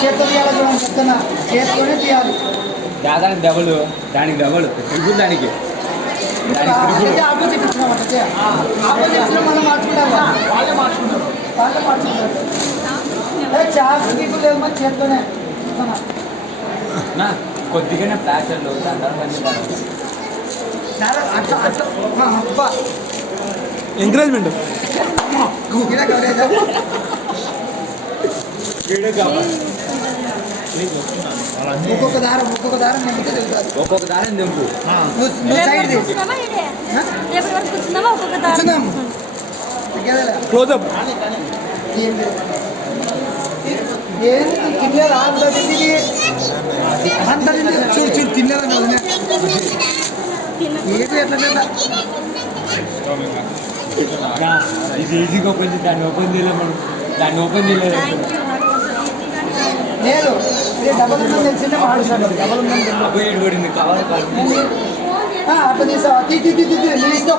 చేత్తో చేత్తోనే డబుల్ దానికి డబుల్ ట్రిపుల్ దానికి. మనం చేత్తోనే కొద్దిగానే ప్లాస్టర్లు దాని ఎంకరేజ్మెంట్ కవరేజా? ఒక్కొక్క దారం ఒక్కొక్క దారం నింపితే తెలుస్తుంది ఒక్కొక్క దారి. ఏంది తినలేదు తిండి అంత తిండి చూడు చూడు ఏది ఎట్లా ఇది ఈజీగా ఓపెన్ చేసి దాన్ని ఓపెన్ చేయలేము మనం. దాన్ని ఓపెన్ చేయలేదు థ్యాంక్ యూ లేదు ఇది డబల్ ఉందని తెలిసిందే మాడుతాడు డబల్ ఉందని తెలియదు. అబ్బాయి ఇటు పడింది. కవర్ ఆ, అట్లా తీసావా? తీ తీ తీ తీ, తీ నీ ఇష్టం.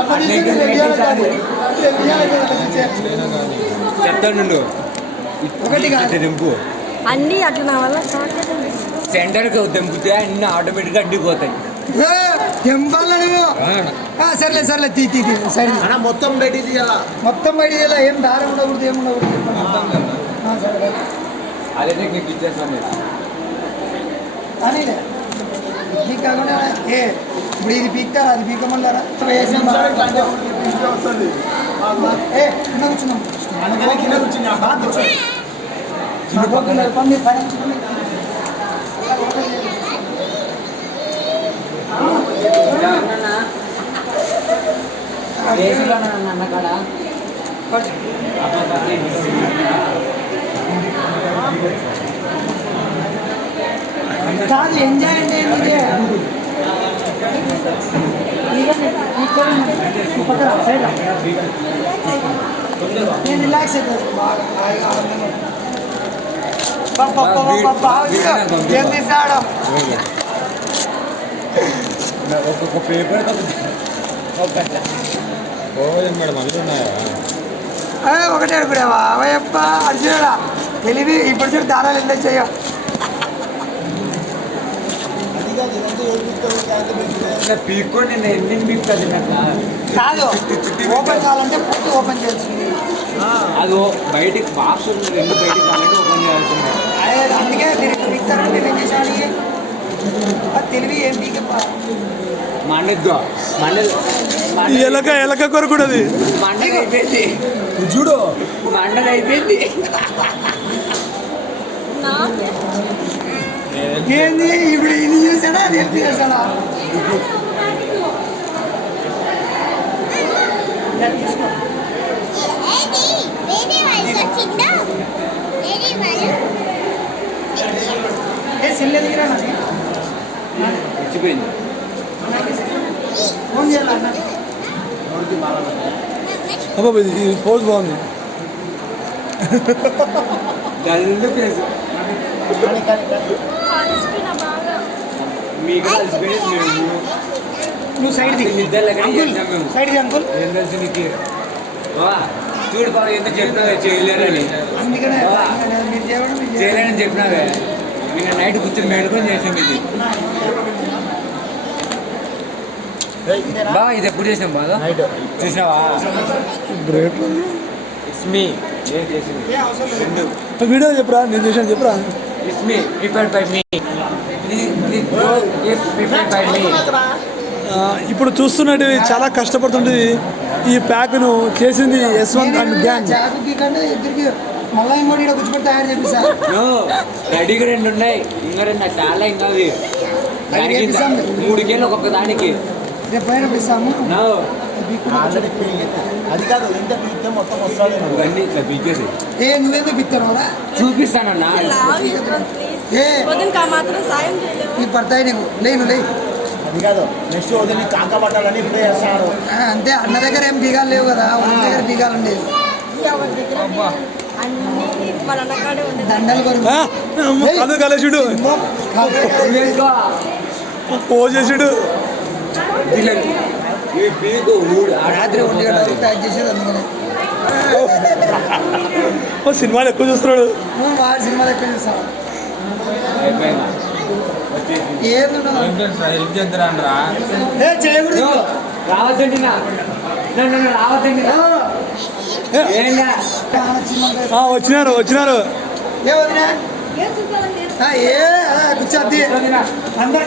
అట్లా తీసి ఇట్లా ఇయ్యాలి కాదు. ఇట్లా ఇయ్యాలి కాదు, అట్లా తీసే. చెప్తాను ఒకటి కాదు. దింపు అన్నీ అట్లా నా వల్ల కావట్లేదు సెంటర్కి దింపితే అన్ని ఆటోమేటిక్గా అడ్డిపోతాయి ఆ, సర్లే సర్లే తీ తీ సరే. అన్న మొత్తం తీయాలా మొత్తం బయట ఏం దారం ఉండకూడదు ఏం ఉండకూడదు. నీకు కాకుండా ఏ ఇప్పుడు ఇది పీక్తారా? అది పీకమన్నారా ఏ కింద కూర్చున్నాం. కింద కూర్చున్నా. పైన. కాదు ఎంజాయ్ అంటే ఏంటి ఇక్కడ పక్కన సైడ్ నేను రిలాక్స్ అవుతాను బాగా హాయిగా ఆనందంగా పాప, పాప, పాప, బాగా ఏం తింటాడు ఒక్కొక్క పేపర్ మేడం అన్నీ ఉన్నాయా? ఏ, ఒకటే అనుకునేవా? అవయప్ప అర్జునుడా తెలివి ఇప్పుడు చూడు దారాలు ఎంత చెయ్యం పీక్కొని నేను ఎన్ని పీక్తుంది నాకు కాదు ఓపెన్ కావాలంటే పూర్తి ఓపెన్ చేయాల్సింది. అది బయటికి బాక్స్ రెండు బయటికి ఓపెన్ చేయాల్సిందే. అదే అందుకే మీరు తెలివి ఎలక ఎలక కొరకు కూడా అది మండలు అయిపోయింది చూడు అయిపోయింది నాకే ఏంది ఇప్పుడు ఇది చేశాడా అది ఎంత చేశాడా తీసుకో. ఏ సెల్ ఎదిగిరా నాకు ఇచ్చిపోయింది ఫోన్ చేయాలా అన్న అబ్బా ఇది పోజ్ బాగుంది నువ్వు సైడ్ సైడ్ ది అంకుల్. చూడు బాబు ఎంత చెప్పినావే చేయలేరని. చెప్పినావే నిన్న నైట్ కూర్చొని మేడుకొని చేసాం ఇది బా ఇది ఎప్పుడు చేసాం బాగా? చూసినావా? గ్రేట్ ఇట్స్ మీ వీడియో చెప్పురా? నేను చేశాను చెప్పురా? It's me prepared by me prepared by me ఆ, ఇప్పుడు చూస్తున్నట్టు చాలా కష్టపడుతుంది ఈ ప్యాక్ను చేసింది వన్ అండ్ గ్యాంగ్ మళ్ళీ ఇంకోటి ఇక్కడ కూర్చోబెట్టి తయారు చేపిస్తా. నో రెడీగా రెండు ఉన్నాయి. ఇంకా రెండు చాలా ఇంకా. మూడు కేళ్ళు ఒక్కొక్క దానికి. పిస్తాము నో అది కాదు ఎంత పీకితే మొత్తం వస్తుంది ఇవన్నీ ఇట్లా బిగ్గేసి ఏ నువ్వేందుకు పిత్తానవరా చూపిస్తానన్నా. లావ్ చేసుకోండి ప్లీజ్ ఏ. నీకు పడతాయి నీకు. లేను లే అది కాదు నెక్స్ట్ వదిలి కాక పట్టాలని ఇప్పుడే చేస్తాడు. అంతే. అన్న దగ్గర ఏం బీగాలు లేవు కదా. ఉన్న దగ్గర బీగాలు ఉండేది అన్ని దండలు కొరకు. ఇలా ఈ పీకు ఊడు రాత్రి ఒంటి గంట వరకు ప్యాక్ చేసేది అందుకనే. ఓ సినిమాలు ఎక్కువ చూస్తున్నాడు. సినిమాలు ఎక్కువ ఉండదు హెల్ప్ చేద్దరా ఏ చేయకూడదు రావద్దండి నన్ను రావద్దండి వచ్చినారు వచ్చినారు. ఏ వదినా? ఆ, ఏ ఆ, కూర్చోద్ది అందరు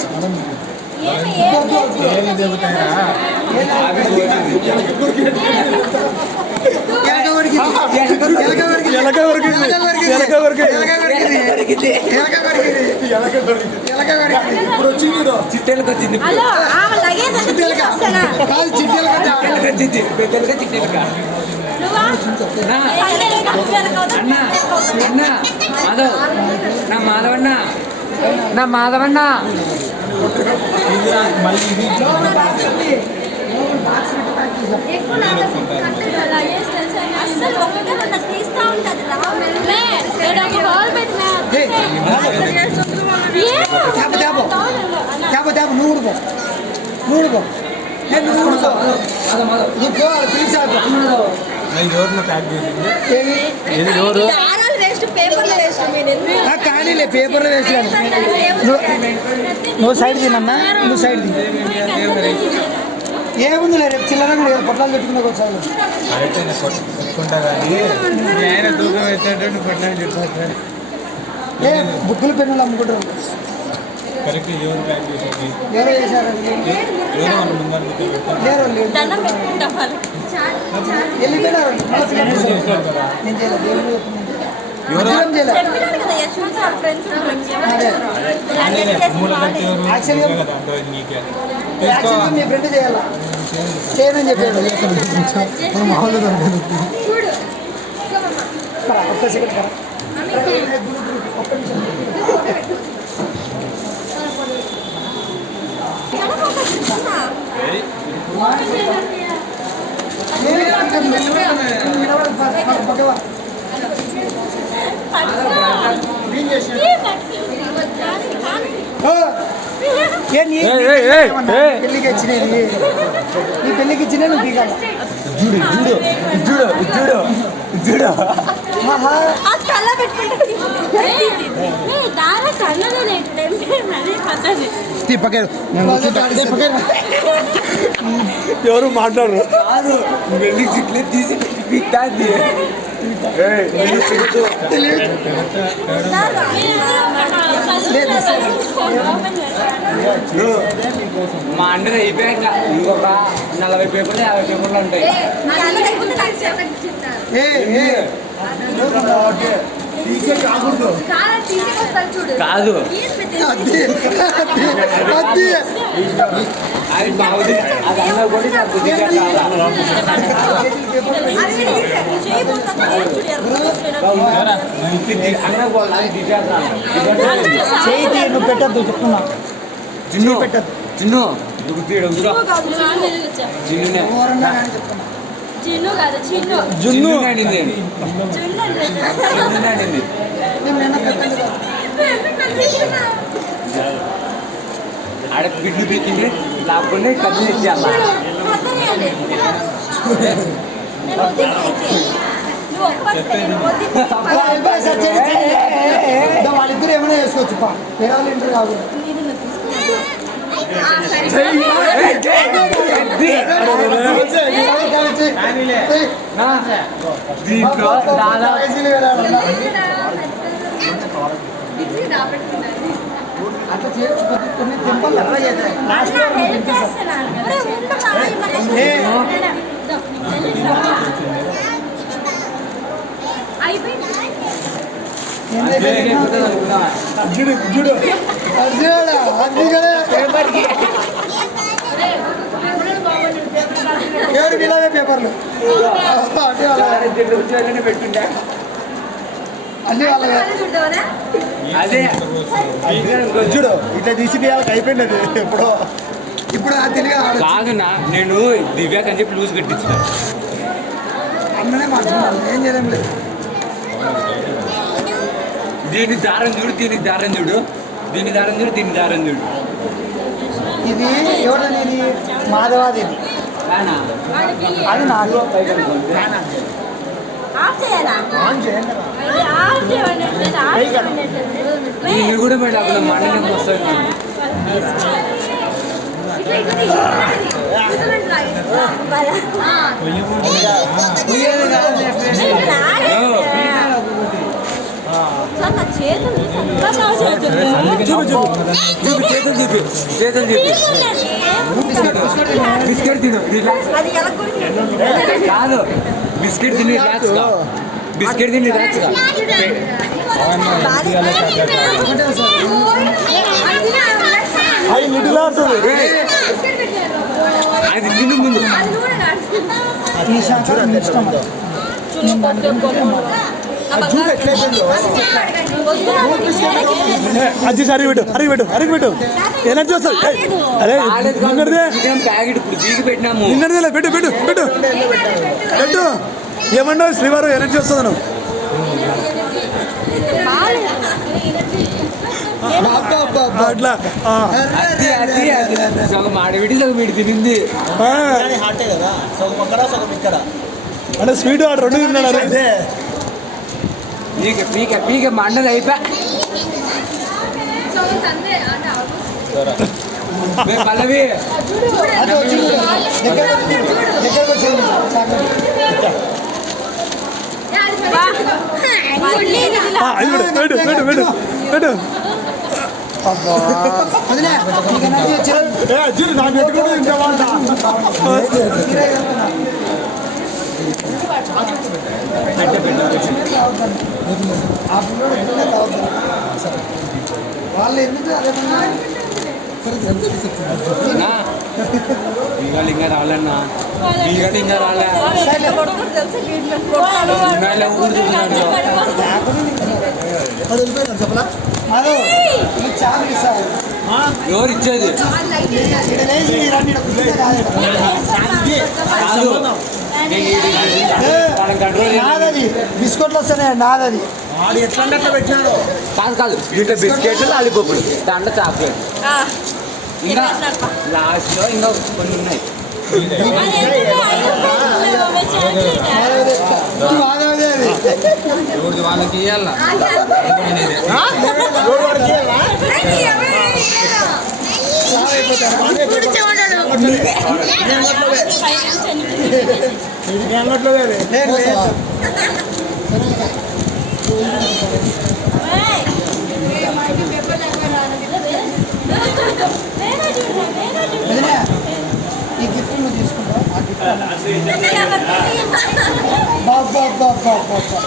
చిట్టెలకు వచ్చింది హలో ఆమె చిట్టెలక. నా అన్న మాధవ్ నా మాధవన్న నా మాధవన్న తేప తేప నువ్వు పిలిచాడు. ఏది? ఎవరు కానీలే పేపర్లో వేసాను. నువ్వు సైడ్ తినన్నా నువ్వు సైడ్ తిని. ఏముందిలే రేపు చిల్లర కూడా ఏదో పొట్లాలు పెట్టుకున్నా ఒకసారి. ఏ బుక్కులు పెన్నులు అమ్ముకుంటారు. ఎవరు చేశారండి వెళ్ళిపోయినారు నేను చేయలేదు. మీ ఫ్రెండ్ చేయాలా చేయనని చెప్పాడు మనం మామూలుగా దొరకదు. చూడు కరా, ఒక్క సెకండ్ కరా. ఒక్క నిమిషం. ఏమి కొంచెం మెల్లగా నువ్వు వినవడం పక్క- పెళ్ళికి వచ్చినది నీ పెళ్ళికి ఇచ్చిన నువ్వు చూడు చూడు చూడు చూడు చూడు ఎవరు మాట్లాడరు వెళ్ళి చిట్లే తీసి మా అండర్ అయిపోయాక ఇంకొక నలభై పేపర్లు యాభై పేపర్లు ఉంటాయి. కాదు. చేయి నువ్వు పెట్టద్దు చెప్తున్నా చిన్ను పెట్టద్దు చెప్తున్నా చిన్ను కాదు చిన్ను జున్ను నాడింది చిన్ను నాడింది నేను నిన్న పెట్టండి కదా. ఆడ బిడ్లు పీకింది లాక్కుండా కత్తులు ఇచ్చేయాల నువ్వు ఒక్క అలా వెళ్ళిపోయి సార్ చేయి, చేయి. ఇదో వాళ్ళిద్దరు ఏమైనా చేసుకోవచ్చు పా వేరే వాళ్ళు ఇంటర్ కాకూడదు దీంట్లో దాదాపు అట్లా చేసి కొన్ని టెంపల్ అట్లా చేస్తాయి లాస్ట్లో హెల్ప్ చేస్తున్నాను ఏ. అయిపోయింది జుడు జుడు అర్జునుడా అందుకనే ఎవరు నీళ్ళవే పేపర్లు. పెట్టుండే చూద్దామనే అదే. చూడు ఇట్లా తీసి తీయాలకి అయిపోయింది అది ఎప్పుడో. ఇప్పుడు ఆ కాదునా నేను దివ్యాక్ అని చెప్పి లూజ్ కట్టించిన. అన్ననే మాట్లాడుతున్నాను ఏం చేయలేం లేదు దీని దారం చూడు దీని దారం చూడు. దీని దారం చూడు దీని దారం చూడు. ఇది ఎవరనేది మాధవాదేవి కానా? అది నాకు ఆన్ చేయండి. ఇది కూడా మేడం అక్కడ మండలం ఉన్నాయి. చూపి చేతులు చూపి చేతులు చూపి బిస్కెట్ తిను రిలాక్స్ కాదు బిస్కెట్ తిని రిలాక్స్ బిస్కెట్గా. అది మిడిల్ ఆడుతుంది అది తిను ముందు. అది సరి పెట్టు అరిగి పెట్టు అరిగి పెట్టు. ఎనర్జీ వస్తుంది. అరే నిన్నటిదే. పెట్టినాము. నిన్నటిదే పెట్టు పెట్టు. పెట్టు. పెట్టు. ఏమన్నావు శ్రీవారు ఎనర్జీ వస్తుంది నువ్వు. అట్లా ఆ, అది అది అది. సగం ఆడబిడి సగం వీడి తినింది. ఆ. హాటే కదా. సగం అక్కడ సగం ఇక్కడ. అంటే స్వీట్ ఆడు రెండు తిన్నాడు అరే. అదే. పీక పీక పీక మండలు అయిపోయా. పల్లవి. వాళ్ళు ఎందుకు అదే ఇవాళ ఇంకా రావాలన్నా. బీగడు ఇంకా రాలే ఎవరు ఇచ్చేది? కాదు. కాదు. నాదది బిస్కెట్లు వస్తున్నాయి నాదది. కాదు కాదు. దీంట్లో బిస్కెట్ లాలిపోపుడు దాంట్లో చాక్లెట్. ఇంకా లాస్ట్లో ఇంకా కొన్ని ఉన్నాయి నాదది. ఇది నాదది అది. ఎవరిది వాళ్ళకి ఇవ్వాలా నేను లేదు. వదిలే, ఈ గిఫ్ట్ నువ్వు తీసుకుంటావు? ఆ గిఫ్ట్ బాబా బాబా బాబా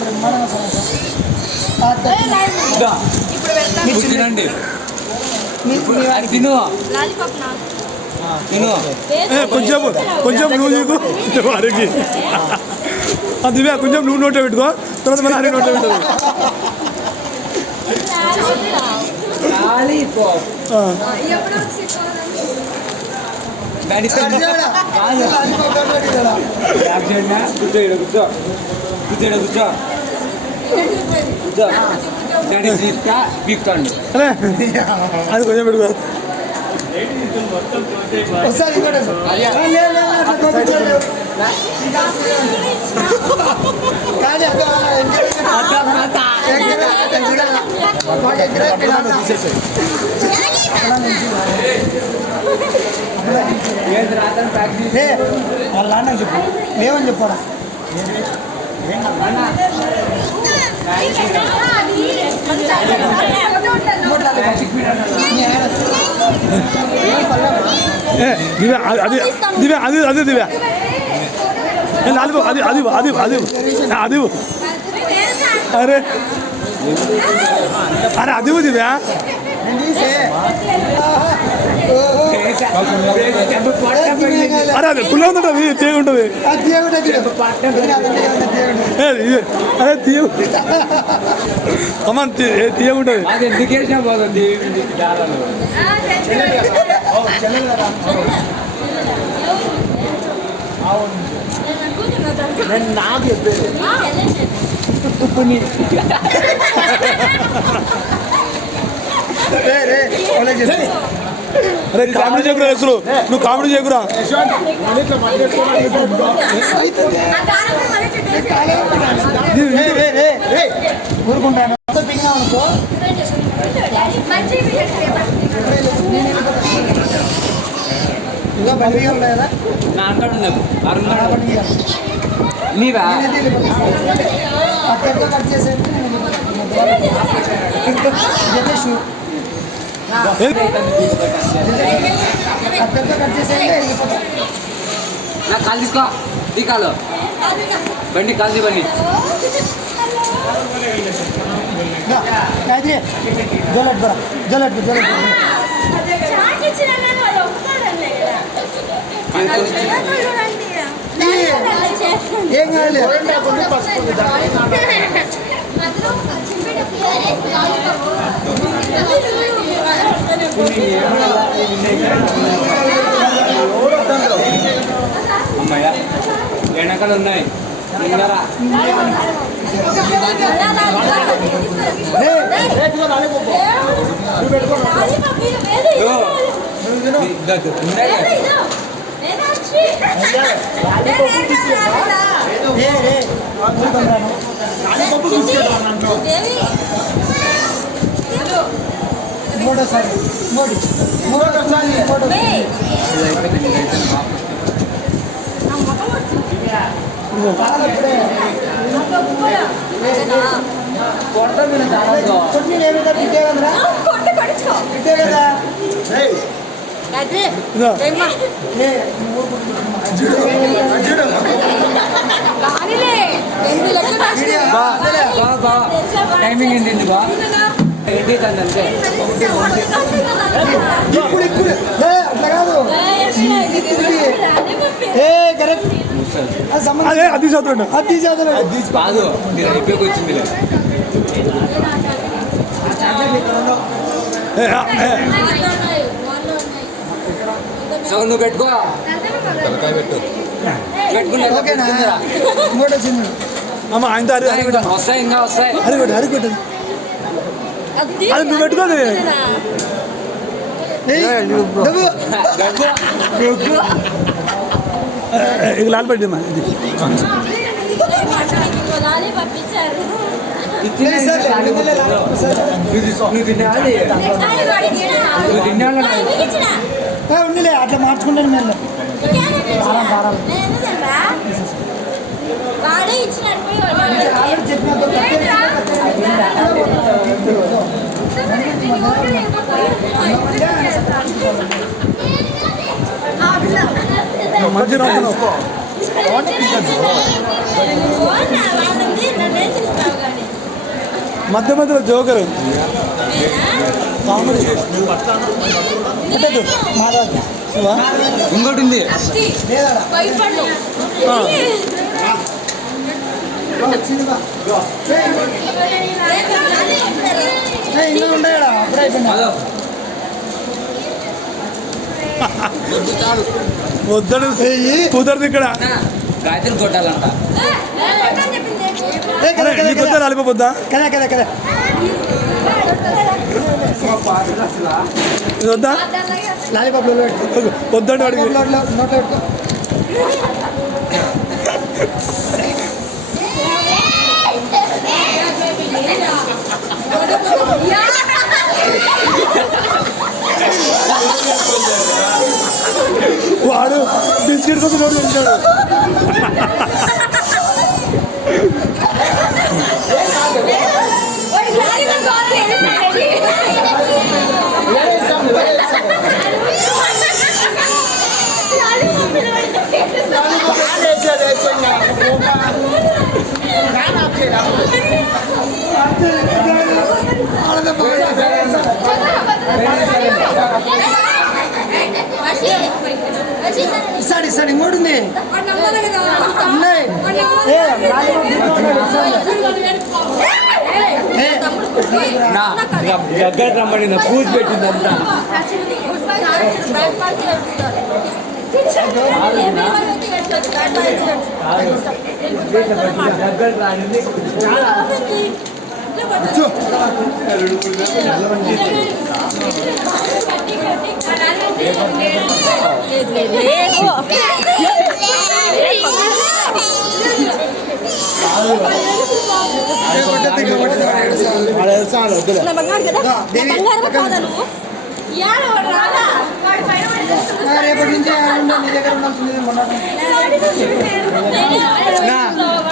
బ్రహ్మాండంగా సమస్య తినండి తిను. తిను. కొంచెం కొంచెం నువ్వు నీకు. దివ్య కొంచెం నువ్వు నోట్లో పెట్టుకో. తర్వాత మళ్ళీ హరి నోట్లో పెట్టుకో. కూర్చో ఈడ కూర్చో కూర్చో ఈడ కూర్చో కూర్చో దాని తీస్తా పీక్తాండు అరే అది కొంచెం పెట్టుకో ఒకసారి ఇంకోటి వాళ్ళ నాన్న చెప్పు లేవని చెప్పరా దివ్య అది అది దివ్య అది అదే దివ్య. ఏ, లాలిపో అది అది అది అది అది అరే అరే అది దివ్య నేను తీసే ఆహా. ఓహో. అరే అదే పుల్ల ఉంటుంది తీయ ఉంటుంది అది తీయకుండా చూడు. దారాలు నాకు చెప్పేది. రే, రే, వాళ్ళకి చెప్పు. అరే కామెడీ చేయకురా అసలు. నువ్వు కామెడీ చేయకురా. ఊరుకుంటాను. ఇంకా బండి కదా నా అంటాడు నాకు అరుణ్. నీవా నేనే నా కాలు తీసుకో ఈ కాలు బండి కాలు బండి గాయత్రి జోలెట్ బరా జోలెట్ జోలెట్ దగ్గర ఉన్నాయి. రే రే ఊరుకొని రాను ಕೊಟ್ಟ ಕೊಟ್ಟ ಕೊಡ್ತೀವಿ ಕೊಟ್ಟೆ ಕೊಡಿಸ್ಕೊ ಕೊಟ್ಟೆ టైమింగ్ ఏంటి బా? ఏంటి అంతే ఇప్పుడు ఇప్పుడు. ఏ అట్లా కాదు. ఏ కరెక్ట్. అది సంబంధం అదే అది చదువుతుండ అది చదువు కాదు మీరు అయిపోయి వచ్చింది సో నువ్వు పెట్టుకో పెట్టుకున్నా ఓకేనా మూడో చిన్న అమ్మ ఆయన హరి హరి పెట్టు వస్తాయి ఇంకా వస్తాయి హరి పెట్టు హరి పెట్టు అది నువ్వు పెట్టుకోది ఏయ్, డబ్బు. ఇక లాల్ పెట్టి అమ్మా ఇది పంపించారు లేదు సార్, లేదు, లేదు, లేదు, సార్. నువ్వు తినాలి నువ్వు తినాలి ఏ, ఉన్నిలే అట్లా మార్చుకుంటాను మేము మధ్య మధ్యలో జోకరు. కామెడీ మాట్లాడు నువ్వా? ఇంకోటి ఉంది. ఇంకా ఉండేడా అప్పుడే వద్దడు కుదరదు ఇక్కడ. గాయత్రి కొట్టాలంట. ఏ, కదా, కదా, కదా. వద్దా లాలీపాప్లో పెట్టు వాడు బిస్కెట్ కోసం నోరు తెచ్చాడు వర్షి ఇస్తాడు ఇంకోటి ఉంది ఉన్నాయి ఏ, ఏ, నా దగ్గర రమ్మని నా పూజ పెట్టింది అంతా దగ్గర బంగారు కదా? నా దేవి, బంగారు కాదా నువ్వు? రేపటి నుంచి నీ దగ్గర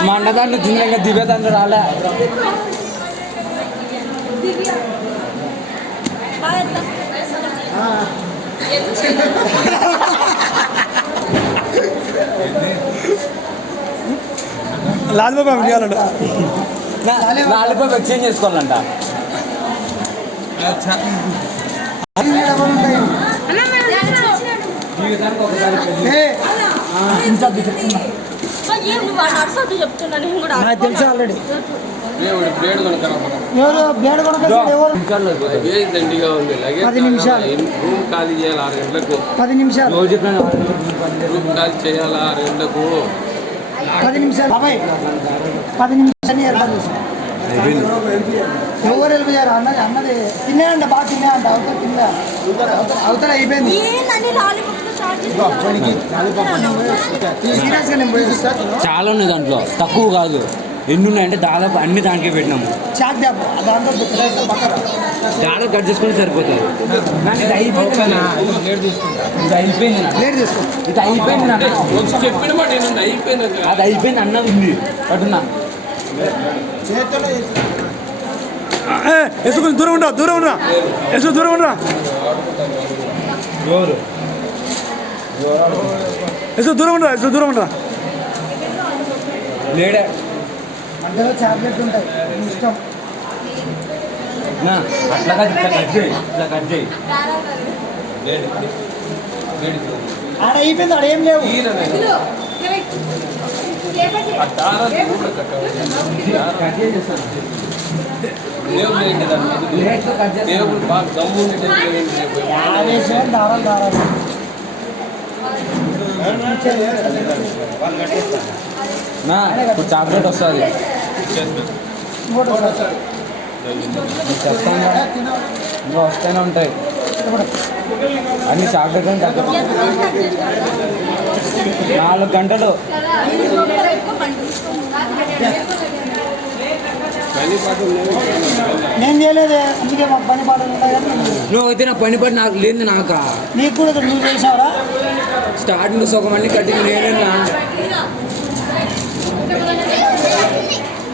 మా అన్నదాంట్లో తిన్నాక దివ్యదాంట్లో రాలే. లాలిబాబు చేయాలంట లాలిపాప్ ఎక్స్చేంజ్ చేసుకోవాలంట. నాకు తెలుసు ఆల్రెడీ ఎవరు? బ్లేడ్ పది నిమిషాలు. రూమ్ ఖాళీ చేయాలి? ఆరు గంటలకు? పది నిమిషాలు. రోజు రూమ్ ఖాళీ చేయాలి? ఆరు గంటలకు? పది నిమిషాలు. బాబాయ్ పది నిమిషాలు ఏర్పాటు ఎవరు వెళ్ళిపోయారు అన్నది అన్నది తినేయంట బాగా తినేయంట అవతల తిన్నా. అవతల అయిపోయింది. చాలా ఉన్నాయి దాంట్లో. తక్కువ కాదు. ఎన్ని ఉన్నాయంటే దాదాపు అన్ని దానికే పెట్టినాము దాదాపు కట్ చేసుకుంటే సరిపోతుంది నాకు ఇది అయిపోయింది అది అయిపోయింది అన్నది ఉంది. పట్టున్నా చేతిలో ఏ, యశు కొంచెం దూరం ఉండరా దూరం ఉండరా యశు దూరం ఉండరా యశు దూరం ఉండరా యశు దూరం ఉండరా? లేడే. మధ్యలో చాక్లెట్లు ఉంటాయి. ఇష్టం. నా అట్లా కట్ చేయి ఇట్లా కట్ చేయి. ఆడ అయిపోయింది ఆడ ఏం లేవు. కట్ చేసేస్తాను. దేవుడు బాగా దమ్ము దారాలు దారాలు. నా ఇప్పుడు చాక్లెట్ వస్తుంది. చెప్తాను కదా ఇంకా వస్తూనే ఉంటాయి అన్ని చాక్లెట్ అని తగ్గ నాలుగు గంటలు పాట. నేను చేయలేదే అందుకే పని పాటలు ఉంటాయి. నువ్వు అయితే నా పని పడి నాకు లేదు నాక నీకు కూడా నువ్వు చేసావరా స్టార్టింగ్ సగం అన్ని కట్టింగ్ నేనేనా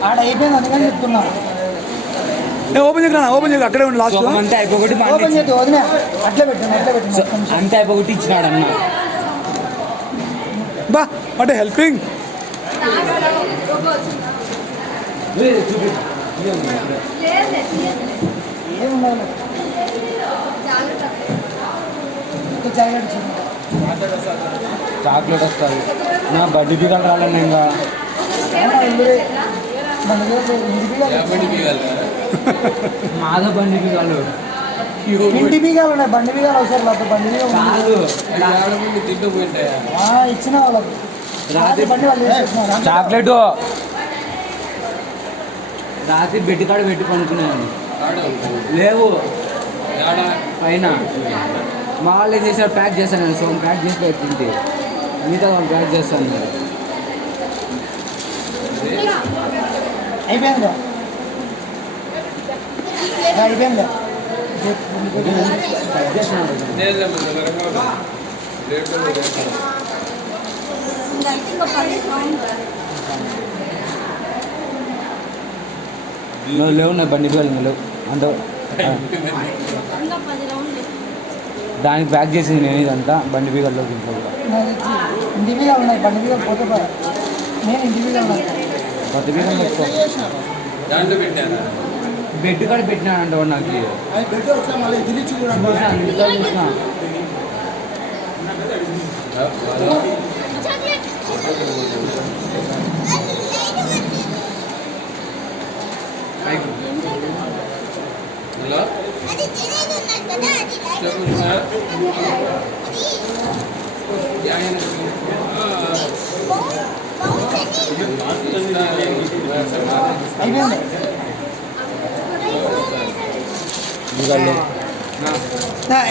ఆడ అయిపోయింది అందుకని చెప్తున్నా. ఏ, ఓపెన్ చేయరా ఓపెన్ చేయక అక్కడే ఉండి లాస్ట్ సగం అంతా అయిపోగొట్టి ఓపెన్ చేతి వదిలే అట్లే పెట్టాను అట్లే పెట్టాను అంతా అయిపోగొట్టి ఇచ్చినాడు అన్న బా అంటే హెల్పింగ్ ఏముండాలి ఇంకా చాక్లెట్ వస్తుంది. నా బడ్డీ బిగాలు రాలేను ఇంకా. బీగాలు బండి బీగాలు. మాధవ బండి బిగాలు ఇంటి బీగాలు ఉన్నాయి బండి బీగాలు అవసరం లేదు బండి బీగాలు ఇచ్చిన వాళ్ళకి. రాత్రి బండి వాళ్ళు చాక్లెట్. రాత్రి బెట్టి కాడ పెట్టి ఉంటుంది. లేవు. పైన. మా వాళ్ళు ఏం చేశారు ప్యాక్ చేశాను నేను సోమ్ ప్యాక్ చేసి పెట్టింది మిగతా వాళ్ళు ప్యాక్ చేస్తాను నేను. అయిపోయింది లేవు నా బండి ఇంకా లేవు అంటే దానికి ప్యాక్ చేసింది నేను ఇదంతా బండి బిగాల్లో ఇంట్లో కూడా. ఇంటి ఉన్నాయి బండి బీగాలు పోతే పోయా. నేను ఇంటి బీగాలు ఉన్నాయి. కొత్త బిగం పెట్టుకో దాంట్లో పెట్టారా? బెడ్ కాడ పెట్టినాడంట వాడు నాకు. చూసిన, ఇంటికాడ చూసిన ఆ, ఇలా అది తినేది ఉన్నది కదా అది లైట్ చెప్పు సార్ అది బౌల్ బౌల్ అని అయిపోయింది ఆ,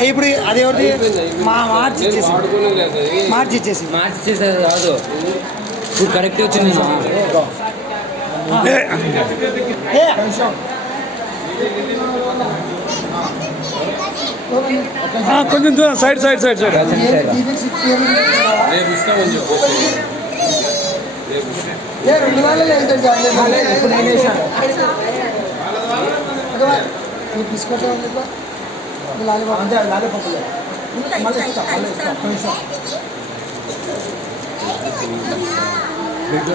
ఇప్పుడు అది ఒకటి మా మార్చి ఇచ్చేసి. మార్చి ఇచ్చేసి మార్చి చేసేది కాదు. ఇప్పుడు కరెక్ట్ వచ్చింది. ఏ, కొంచెం దూరం సైడ్ సైడ్ సైడ్ సైడ్. రేపు